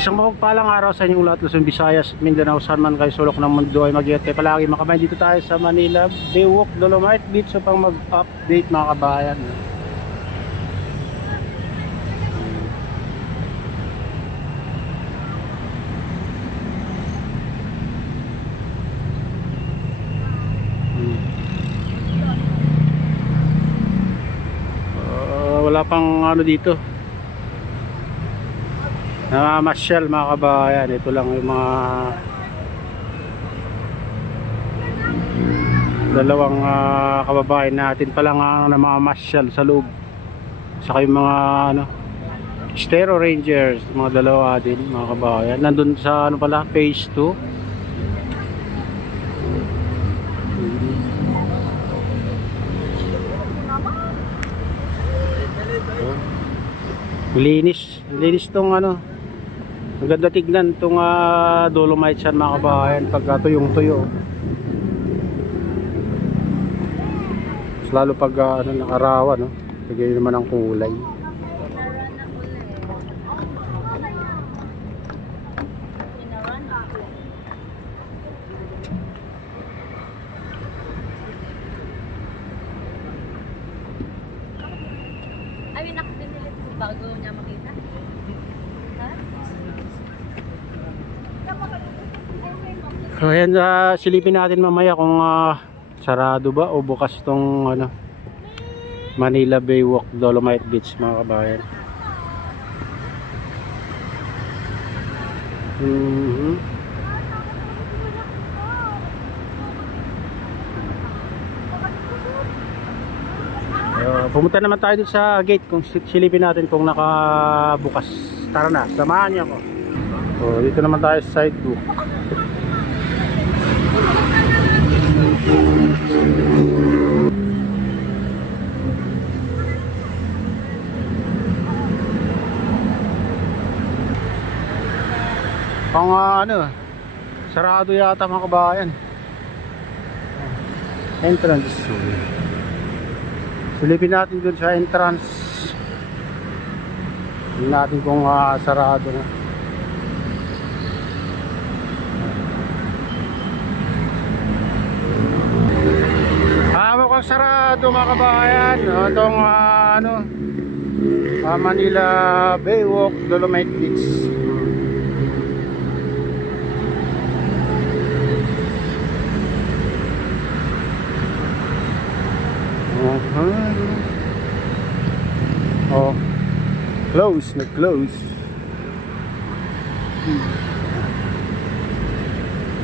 Isang mapagpalang araw sa inyong lahat, Luzon, Visayas, Mindanao, saan man kayo sulok ng mundo ay mag-iingat kayo palagi mga kabayan. Dito tayo sa Manila Baywalk, Dolomite Beach upang mag-update mga kabayan. Wala pang ano dito, namamasyal mga kabayan. Ito lang yung mga dalawang kababayan natin pa lang namamasyal sa loob, saka yung mga ano, Stero Rangers, mga dalawa din mga kabayan. Nandun sa ano pala, phase 2. Linis tong ano, maganda tignan tong Dolomite yan mga kabayan pagka tuyong-tuyo. Lalo pag ano, nakarawan, no? Bigay naman ang kulay. Ay, nakapinilit ko bago niya makita. So ayan, silipin natin mamaya kung sarado ba o bukas tong ano, Manila Baywalk, Dolomite Beach mga kabayan. Pumunta naman tayo dito sa gate, kung silipin natin kung nakabukas. Tara na, samahan niyo ako. So, dito naman tayo sa side 2. Pang ano, sarado yata mga kabayan. Entrance. Silipin natin dun sa entrance. Tingnan natin kung sarado na. Mukhang sarado mga kabayan. Itong ano, Manila Baywalk, Dolomite Beach. Oh, close, nag-close.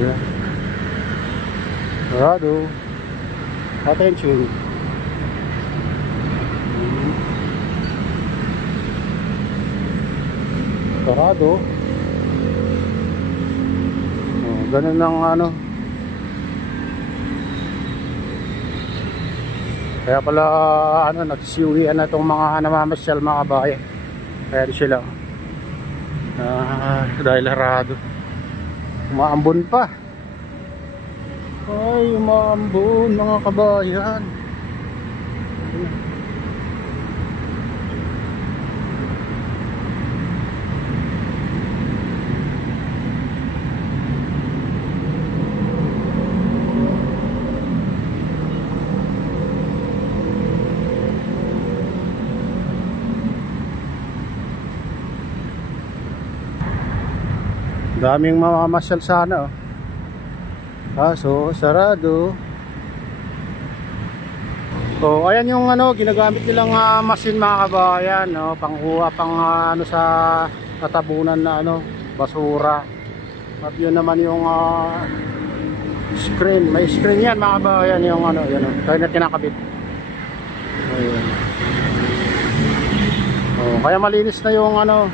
Yeah. Sarado. Attention. Sarado. Oh, ganun ang ano. Kaya pala ano, nagsisiwian na itong mga namamasyal mga kabayan. Kaya sila dahil harado. Umaambon pa. Ay, umaambon mga kabayan. Daming mamamasyal sana, oh. Kaso sarado. So ayan yung ano, ginagamit nilang machine mga kabayan, no? Panghuha pang ano sa katabunan na ano, basura. At yun naman yung screen, may screen yan mga kabayan, yung ano, yan, kaya na kinakabit. Ayun. Oh, kaya malinis na yung ano,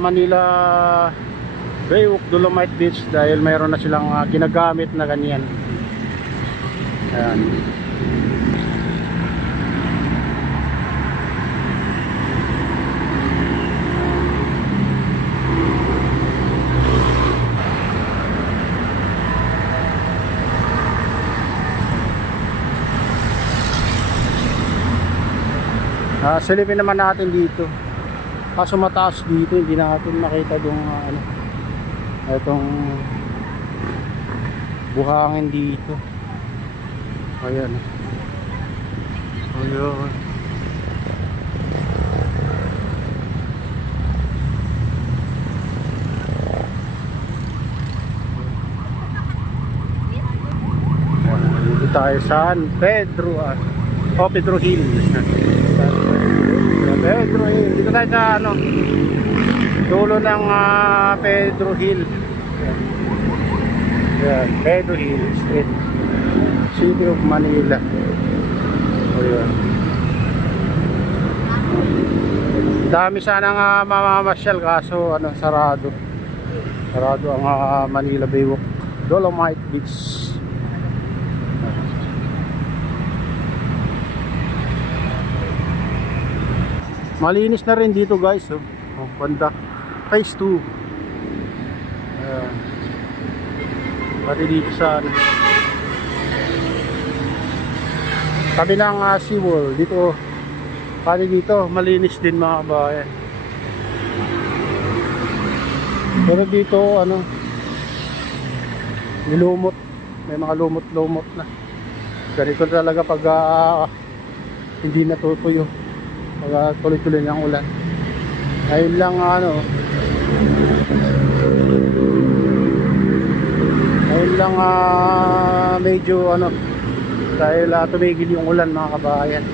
Manila Baywalk, Dolomite Beach, dahil mayroon na silang ginagamit na ganyan. Ayan. Silipin naman natin dito. Kaso mataas dito, hindi natin makita yung ano, itong buhangin dito. Ayan. Ayan. Dito tayo sa San Pedro, Pedro Hill. Pedro Hill. Dito tayo sa ano, dulo ng Pedro Hill. Yan, Pedro Hill Street, City of Manila. Ayan. Dami sanang mamamasyal kaso ano, sarado. Sarado ang Manila Baywalk, Dolomite Beach. Malinis na rin dito guys, oh. Oh, banda. Phase 2. Ayan. Pati dito sa ano, tabi ng SeaWorld dito, pati dito malinis din mga kabayan. Pero dito ano, nilumot, may mga lumot-lumot na. Ganito talaga pag hindi natutuyo, pag tuloy-tuloy ng ulan. Ayun lang ano, ayun lang medyo ano, dahil tumigil yung ulan mga kabayan.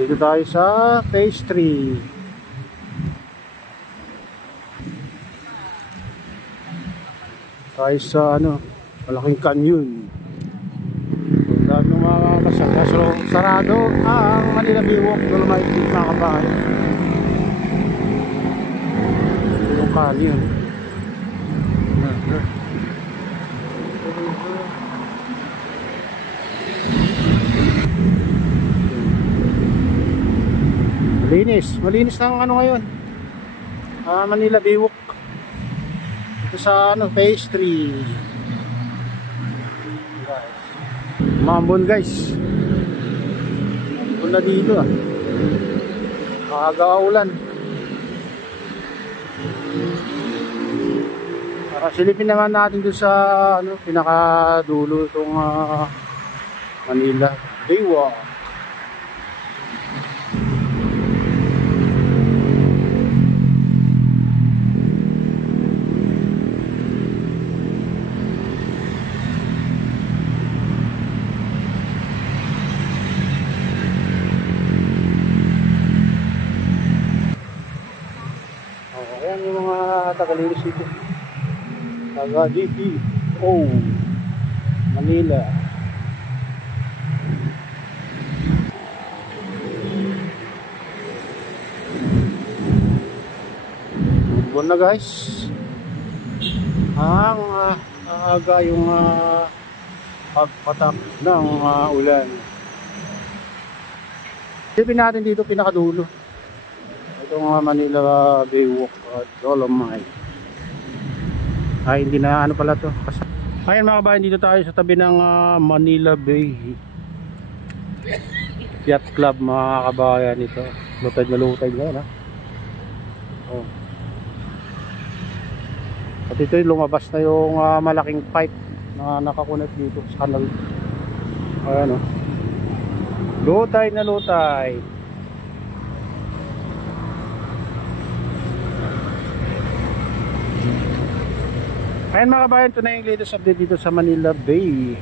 Dito tayo sa phase 3. Tayo sa ano, malaking canyon. Dami ng mga kasama. So, sarado ang Manila Baywalk, Dolomite Beach mga kabayan. Yung canyon. Malinis ng ano ngayon, Manila Baywalk. Ito sa ano, phase 3 guys. Mambon guys, mambon na dito ulan. Silipin naman natin doon sa ano, pinakadulo itong Manila Baywalk. Ayan yung mga tagalinis dito. Taga GPO Manila. Buwan na guys. Ang aga yung pagpatak ng ulan. Silipin natin dito pinakadulo. Itong Manila Baywalk at Dolomite. Ay, hindi na ano pala to. Ayan mga kabayan, dito tayo sa tabi ng Manila Bay Yacht Club mga kabayan. Ito, lutay na lutay na. Oh. At ito yung lumabas na yung malaking pipe na nakakunet dito sa kanal. Ayan oh. Lutay na lutay. Ayan mga kabayan, ito na yung latest update dito sa Manila Bay.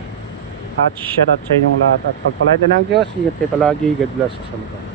At shout out sa inyong lahat. At pagpalain na ng Diyos, ingat kayo palagi. God bless sa lahat.